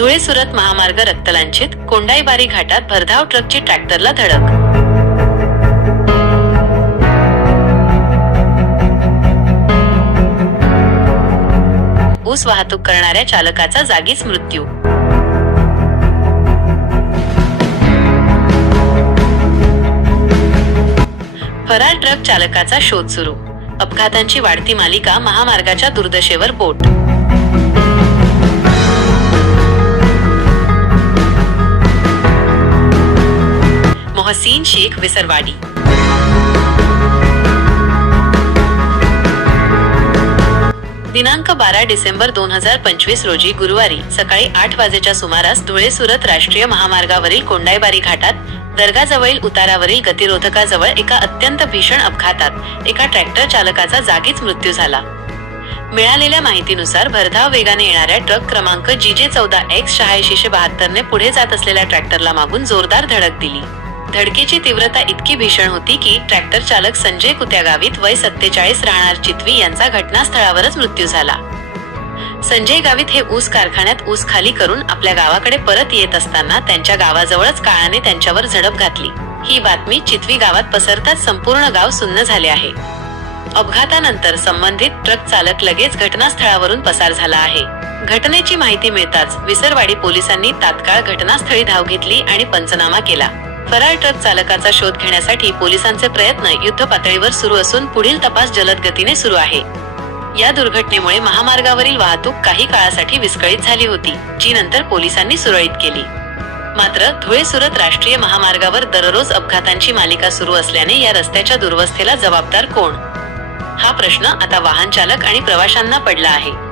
धुळे सुरत महामार्ग रक्तलांछित, कोंडाईबारी घाटात भरधाव ट्रकची ट्रॅक्टरला धडक। ऊस वाहतूक करणाऱ्या चालकाचा जागीच मृत्यू। फरार ट्रक चालकाचा शोध सुरू, अपघातांची वाढती मालिका, महामार्गाच्या दुर्दशेवर बोट। मोहसीन शेख विसरवाडी। दिनांक 12 डिसेंबर 2025 रोजी गुरुवारी सकाळी 8 वाजेच्या सुमारास धुळे सुरत राष्ट्रीय महामार्गावरील कोंडाईबारी घाटात दर्गाजवळील उतारावरील गतिरोधकाजवळ एका अत्यंत भीषण अपघातात एका ट्रॅक्टर चालकाचा जागीच मृत्यू झाला। मिळालेल्या माहितीनुसार भरधाव वेगाने येणाऱ्या ट्रक क्रमांक GJ14X8672 ने पुढे जात असलेल्या ट्रॅक्टरला मागून जोरदार धडक दिली। धडकेची तीव्रता इतकी भीषण होती की ट्रॅक्टर चालक संजय कुत्या गावित वय 47 राहणार चितवी यांचा घटनास्थळावरच मृत्यू झाला। संजय गावित हे ऊस कारखान्यात ऊस खाली करून आपल्या गावाकडे परत येत असताना त्यांच्या गावाजवळच काळाने त्यांच्यावर झडप घातली। ही बातमी चितवी गावात पसरताच संपूर्ण गाव सुन्न झाले आहे। अपघातानंतर संबंधित ट्रक चालक लगेच घटनास्थळावरून पसार झाला आहे। घटनेची माहिती मिळताच विसरवाडी पोलिसांनी तात्काळ घटनास्थळी धाव घेतली आणि पंचनामा केला। फरार ट्रक चालकाचा शोध घेण्यासाठी पोलिसांचे प्रयत्न युद्धपातळीवर सुरू असून पुढील तपास जलद गतीने सुरू आहे। या दुर्घटनेमुळे महामार्गावरील वाहतूक काही काळासाठी विस्कळीत झाली होती, जी नंतर पोलिसांनी सुरळीत केली। मात्र धुळे सुरत राष्ट्रीय महामार्गावर दररोज अपघातांची मालिका सुरू असल्याने या रस्त्याच्या दुरवस्थेला जबाबदार कोण? हा प्रश्न आता वाहन चालक आणि प्रवाशांना पडला आहे।